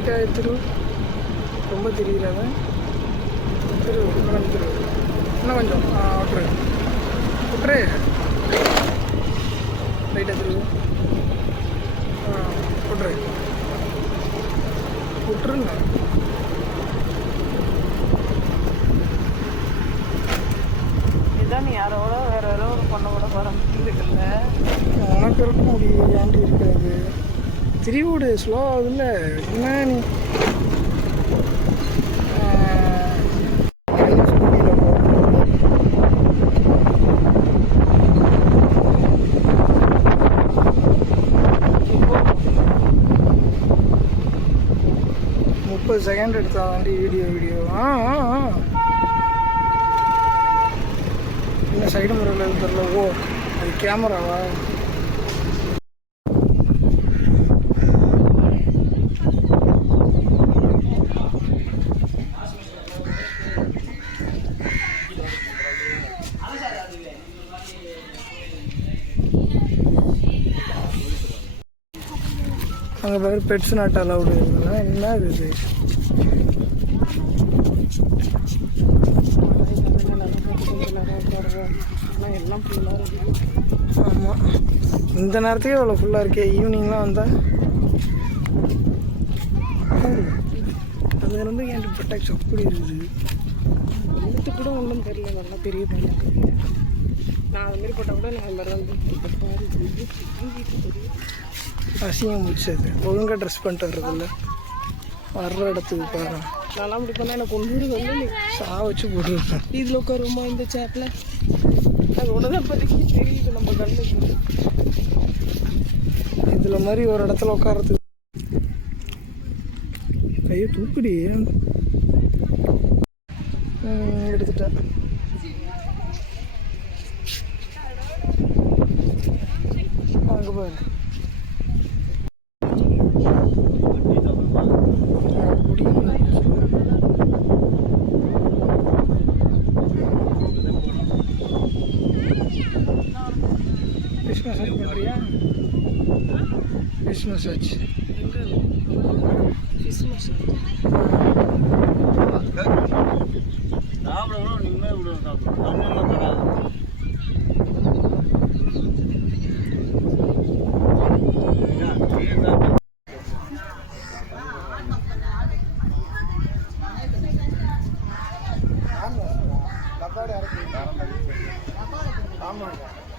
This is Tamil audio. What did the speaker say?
ரைட்டாக எடுத்துரு. ரொம்ப தெரியுறாங்க. திரு திரு இன்னும் கொஞ்சம் விட்டுரு விட்டுரு. ரைட்டாக திரு. விட்டுரு விட்டுருங்க. இதுதான் நீ யாரோட வேற ஏதோ ஒரு பொண்ணோட பரம்பிட்டுருக்குல்ல. உனக்கு இருக்க முடியும் ஏன்டி இருக்காது. திரிவோடு ஸ்லோ ஆகுதுல்ல என்ன நீ 30 செகண்ட் எடுத்தா வண்டி வீடியோ இன்னும் சைடு முறையில் தெரியல. ஓ அது கேமராவா? அங்கே பேர் பெட்ஸ் நாட் அலவுடு இருக்குதுன்னா என்ன இது? எல்லாம் ஃபுல்லாக இருக்குது. ஆமாம், இந்த நேரத்துக்கே அவ்வளோ ஃபுல்லாக இருக்கே. ஈவினிங்லாம் வந்தால் அது வந்து என் ப்ரொடெக்ஷன் அப்படி இருக்குது. வந்துட்டு கூட ஒன்றும் தெரியல. நல்லா பெரிய பையன் நான் அதுமாரி போட்டால் கூட நான் மாதிரி வந்து அசிங்கம் முடிச்சது. ஒழுங்காக ட்ரெஸ் பண்ணிட்டு வர்றதில்ல. வர்ற இடத்துக்கு பாரு. நல்லா அப்படி பண்ணால் எனக்கு ஒன்று வந்து சா வச்சு போட்டுருக்கேன். இதில் உட்காருமா இந்த சேப்பில்? அது ஒன்றுதான் இப்போதைக்கு தெரியுது நம்ம கண்ணுக்கு. இதில் மாதிரி ஒரு இடத்துல உட்காரத்துக்கு கையை தூக்குடி. எடுத்துட்டேன். அங்கே பாரு. ஃபிஷ் மசாஜ் பண்ணுறியா? ஃபிஷ் மசாஜ் ஃபிஷ் மசாஜ் ஆமாம்.